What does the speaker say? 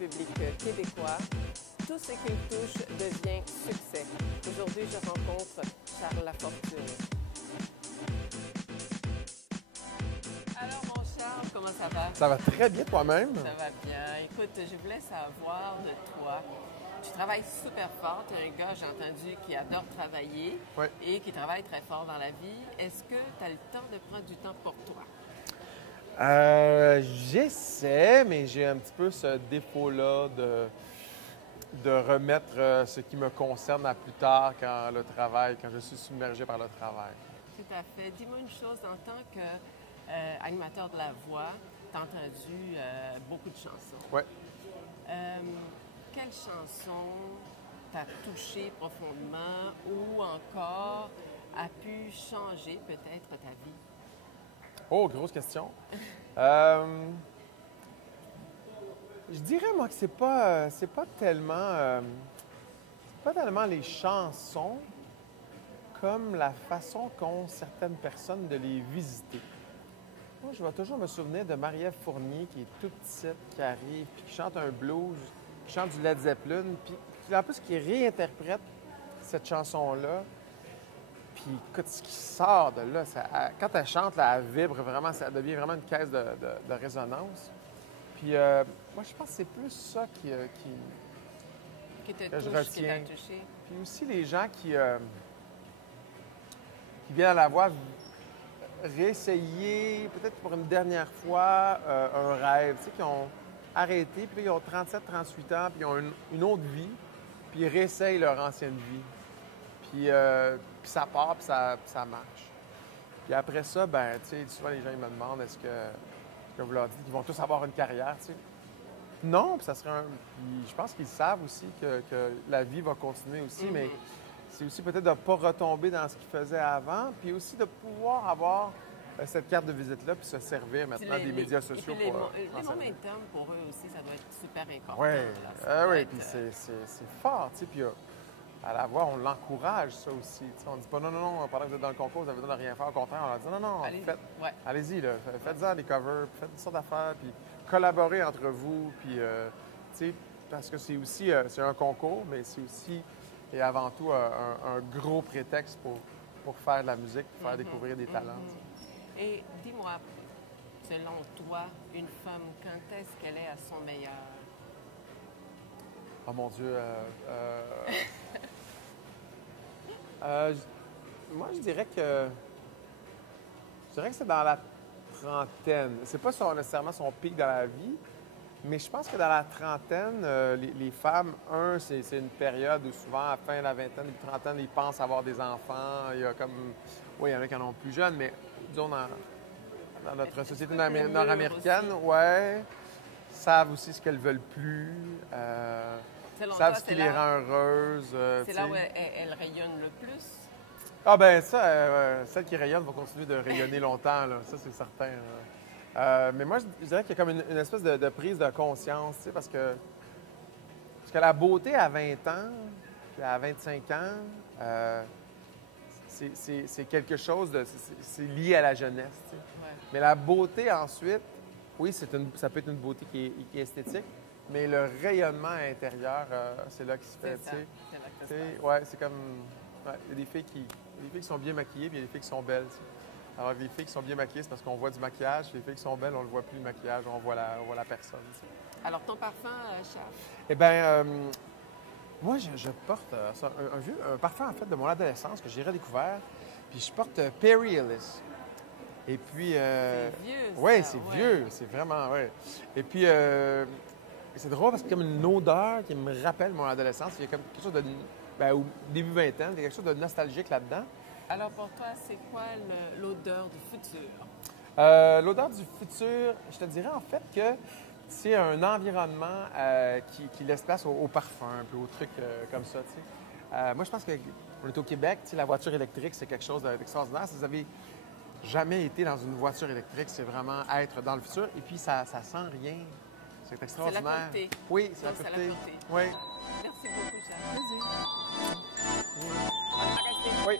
public québécois. Tout ce qu'il touche devient succès. Aujourd'hui, je rencontre Charles Lafortune. Alors, mon Charles, comment ça va? Ça va très bien toi-même. Ça va bien. Écoute, je voulais savoir de toi. Tu travailles super fort. Tu es un gars, j'ai entendu, qui adore travailler et qui travaille très fort dans la vie. Est-ce que tu as le temps de prendre du temps pour toi? J'essaie, mais j'ai un petit peu ce défaut-là de remettre ce qui me concerne à plus tard quand je suis submergé par le travail. Tout à fait. Dis-moi une chose, en tant qu'animateur de la voix, tu as entendu beaucoup de chansons. Oui. Quelle chanson t'a touché profondément ou encore a pu changer peut-être ta vie? Oh, grosse question. Je dirais, moi, que c'est pas tellement les chansons comme la façon qu'ont certaines personnes de les visiter. Moi, je vais toujours me souvenir de Marie-Ève Fournier, qui est toute petite, qui arrive, puis qui chante un blues, qui chante du Led Zeppelin, puis en plus, qui réinterprète cette chanson-là. Puis, écoute, ce qui sort de là, quand elle chante, là, elle vibre vraiment, ça devient vraiment une caisse de résonance. Puis, moi, je pense que c'est plus ça que je retiens. Puis aussi, les gens qui viennent à la voix réessayer, peut-être pour une dernière fois, un rêve, tu sais, qui ont arrêté, puis là, ils ont 37, 38 ans, puis ils ont une autre vie, puis ils réessayent leur ancienne vie. Puis ça part, puis ça marche. Puis après ça, ben, tu sais, souvent les gens ils me demandent est-ce que vous leur dites qu'ils vont tous avoir une carrière, tu sais. Non, puis ça serait puis je pense qu'ils savent aussi que la vie va continuer aussi, mais c'est aussi peut-être de ne pas retomber dans ce qu'ils faisaient avant, puis aussi de pouvoir avoir cette carte de visite-là, puis se servir maintenant des médias sociaux et puis pour... les momentum, pour eux aussi, ça doit être super important. Oui, puis c'est fort, tu sais, puis... à la voix, on l'encourage, ça aussi. T'sais, on ne dit pas non, pendant que vous êtes dans le concours, vous avez besoin de rien faire. Au contraire, on leur dit non, allez-y, faites-en des covers, faites toutes sortes d'affaires, puis collaborez entre vous. Puis, parce que c'est aussi c'est un concours, mais c'est aussi et avant tout un gros prétexte pour faire de la musique, pour faire découvrir des talents. Et dis-moi, selon toi, une femme, quand est-ce qu'elle est à son meilleur? Oh mon Dieu. Moi, je dirais que c'est dans la trentaine. C'est pas nécessairement son pic dans la vie, mais je pense que dans la trentaine, les femmes, c'est une période où souvent, à la fin de la vingtaine, début trentaine, ils pensent avoir des enfants. Il y a il y en a qui en ont plus jeunes, mais disons dans notre société nord-américaine, savent aussi ce qu'elles veulent plus. Savent ce qui les rend heureuses. C'est là où elle rayonne le plus? Ah ben ça, celle qui rayonne va continuer de rayonner longtemps, là. Ça c'est certain. Mais moi, je dirais qu'il y a comme une espèce de prise de conscience, tu sais, parce que la beauté à 20 ans, puis à 25 ans, c'est quelque chose c'est lié à la jeunesse, tu sais. Ouais. Mais la beauté ensuite, oui, ça peut être une beauté qui est esthétique, mais le rayonnement intérieur, c'est là qui se fait, tu sais. C'est comme... il y a des filles qui sont bien maquillées, puis il y a des filles qui sont belles, tu sais. Alors, les filles qui sont bien maquillées, c'est parce qu'on voit du maquillage. Les filles qui sont belles, on ne le voit plus, le maquillage, on voit la personne, tu sais. Alors, ton parfum, Charles? Eh bien, moi, je porte un parfum, en fait, de mon adolescence que j'ai redécouvert. Puis je porte Perry Ellis. Et puis... c'est vieux, ça. Oui, c'est vieux. C'est vraiment, Et puis... c'est drôle parce qu'il y a comme une odeur qui me rappelle mon adolescence. Il y a comme quelque chose de... au début vingtaine, il y a quelque chose de nostalgique là-dedans. Alors, pour toi, c'est quoi l'odeur du futur? L'odeur du futur, je te dirais en fait que c'est un environnement qui laisse place au parfum, un peu aux trucs comme ça, tu sais. Moi, je pense qu'on est au Québec, tu sais, la voiture électrique, c'est quelque chose d'extraordinaire. Si vous avez jamais été dans une voiture électrique, c'est vraiment être dans le futur. Et puis, ça sent rien. C'est extraordinaire. C'est la côté. Oui, c'est la côté. Oui. Merci beaucoup, Charles. Plaisir. On va rester. Oui.